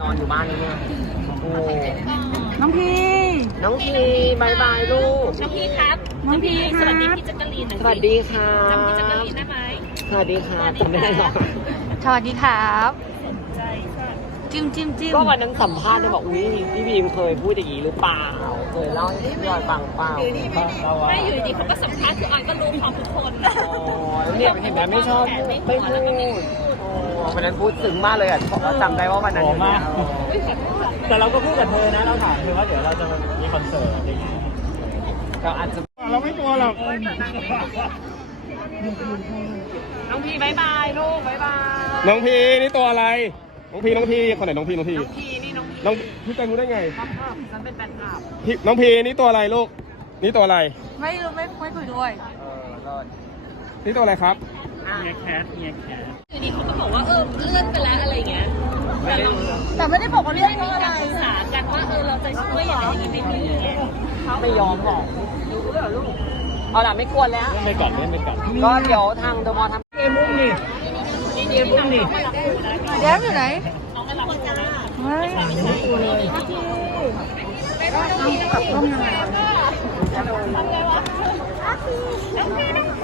นอนอยู่บ้านนี่เน้องพีน้องพีบายบายลูก น้องพีครับ น้องพีสวัสดีพี่จักรีนสวัสดีค่ะพีสวัสดีค่ะจำได้หรอสวัสดีครับจิ้มจิ้มจิ้มก็วันนั้นสัมภาษณ์เนบอกอุ้ยพี่พีมเคยพูดอย่างนี้หรือเปล่า เคยเล่าให้ี่อฟังเปล่าไม่อยู่ดีเขาก็สัมภาษณ์คือออยก็รู้ควาทุกคนเนี่ยเห็นแบบไม่ชอบ ไม่พูดวันนั้นพูดซึงมากเลยอ่ะจำได้ว่าวันนั้นแต่เราก็พูดกับเธอนะเราถามเธอว่าเดี๋ยวเราจะมีคอนเสิร์ตอะไรอย่างเงี้ยเราอาจจะเราไม่กลัวหรอกน้องพีบายบายลูกบายบายน้องพีนี่ตัวอะไร น้องพีน้องพีคนไหนน้องพีน้องพีน้องพีนี่น้องพี่พี่รู้ได้ไงฉันเป็นแฟนคลับน้องพีนี่ตัวอะไรลูกนี่ตัวอะไรไม่รู้ไม่ไม่คุยด้วยนี่ตัวอะไรครับดีเขาก็บอกว่าเออเลื่อนไปแล้วอะไรเงี้ย แต่ไม่ได้บอกว่าเรื่องอะไรการศึกษากันว่าเออเราจะช่วยอย่างนี้ไม่ได้เขาไม่ยอมบอกรู้เหรอลูก เอาล่ะไม่กวนแล้วไม่กลับไม่กลับก็เดี๋ยวทางดมอทำเอมุ่งนี่เอมุ้งนี่เดี๋ยวอยู่ไหนลัวเลยกลับต้องยัไงกลับต้องยังไงกลต้องยัง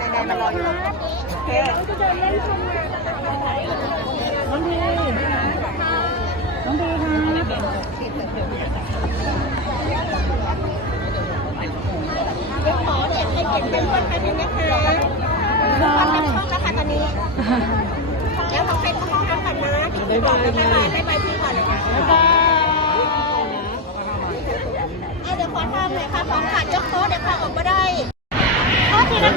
นี่ยมาลอยเฮ้ยน้องดีน้องดีค่ะขอเด็กให้เก็บเป็นคนไปนิดนะคะวัดทำช่องนะคะตอนนี้ แล้วต้องไปพ่อค้ากันนะพี่บอกเลยไปไปไปไปพี่ก่อนเลยค่ะเดี๋ยวขอทำหน่อยค่ะขอขาดยกโต๊ะเดี๋ยวขอออกมาได้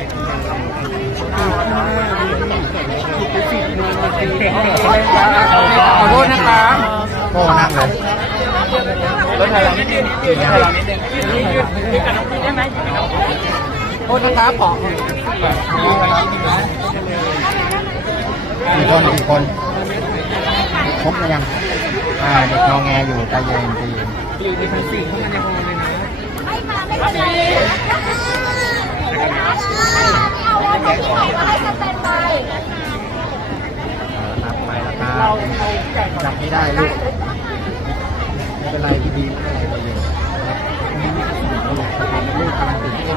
ขอโทษนะครับโอ้นั่งเลยรถไทยรถไทยรถไทยโทษนะครับขอขอโทษนะครับคนคพบยังอ่าเด็กนอนแงอยู่ตาเย็นตีนตีนที่พันสี่เขามันยังนอนเลยนะไม่มาไม่เป็นไรจับไม่ได้ลูกไม่เป็นไรที่ดีไม่เป็นไรตัวเองลูกกำลังตื่นเต้น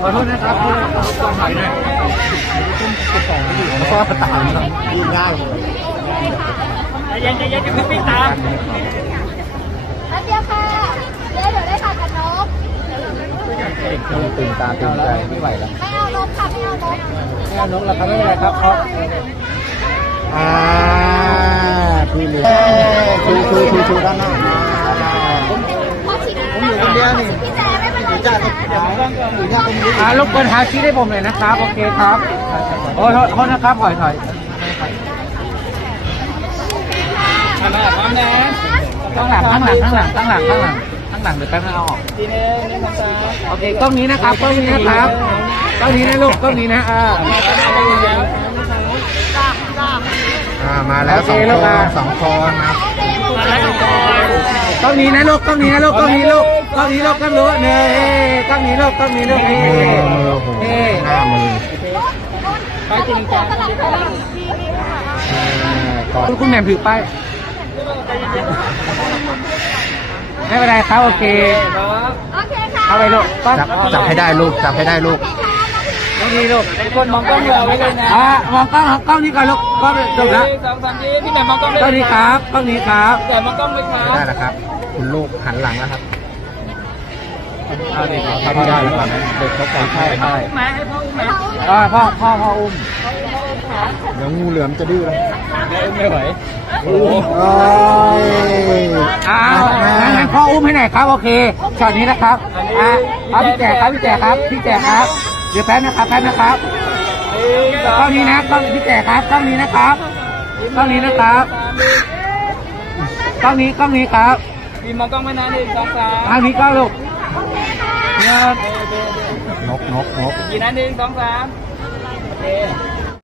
ขอโทษนะครับต้องถ่ายแม่ต้องติดตอไม่ดีผมก็ตามดีง่ายเลยยังยังยังไม่ตาตึงตาตึงใจไม่ไหวแล้วไม่เอาลบค่ะไม่เอาลบไเอาลบแล้วครับไม่เป็นไรครับเพราะอ่าคือหนึคือคือคือคือด้านหน้าผมอยู่คนเดียวนี่จ้าลูกปวนหาชี้ได้ผมเลยนะครับโอเคครับ โอ้ยทษนะครับถอยถอยข้งหลังข้งหลังข้างหลังข้างหลังข้างหลังข้างหลังางหลังเดี๋ยวแป๊นึงเอาออกโอเคกล้องนี้นะครับกล้องนี้นะครับกล้องนี้นะลูกกล้องนี้นะอ่ามาแล้วสองคนสองคนนะต้องนี้นะลูกต้องนี้นะลูกต้องนี้ลูกต้องนี้ลูกต้องรู้เนี่ยต้องนี้ลูกต้องนี้ลูกนี่ห้ามือไปจริงจังคุณแม่ถือไปม่เป็นไรครับโอเคโอเคค่ะไปลูกจับให้ได้ลูกจับให้ได้ลูกไม่มีลูกไอคนมองกล้องเราไว้เลยนะอะมองกล้องกล้องนี้ก่อนลูกกล้องจบแล้วสองสามทีพี่แต่มองกล้องเลยกล้องนี้ครับ กล้องนี้ครับแต่มองกล้องเลยครับได้แล้วครับ คุณลูกหันหลังแล้วครับเอาดีครับพ่ได้แล้วครันเด็กเขาใจใช่ใช่มาให้พ่ออุ้มมา่พ่อพ่อพ่ออุ้มเดี๋ยวงูเหลือมจะดื้อเลยไม่ไหวโอ้ยอ้าวงั้นพ่ออุ้มให้หน่อยครับโอเคช็อตนี้นะครับอ่ะพี่แจ๋ครับพี่แจ๋ครับพี่แจ๋ครับ เดี๋ยวแป๊บนะครับแป๊บนะครับกล้องนี้นะกล้องพี่แจ๋ครับกล้องนี้นะครับกล้องนี้นะครับกล้องนี้กล้องนี้ครับมีมองกล้องไหมนะนี่กล้องสามทางนี้กล้องลูกนกนกนกกี่นัดหนึ่งสองสามโอเค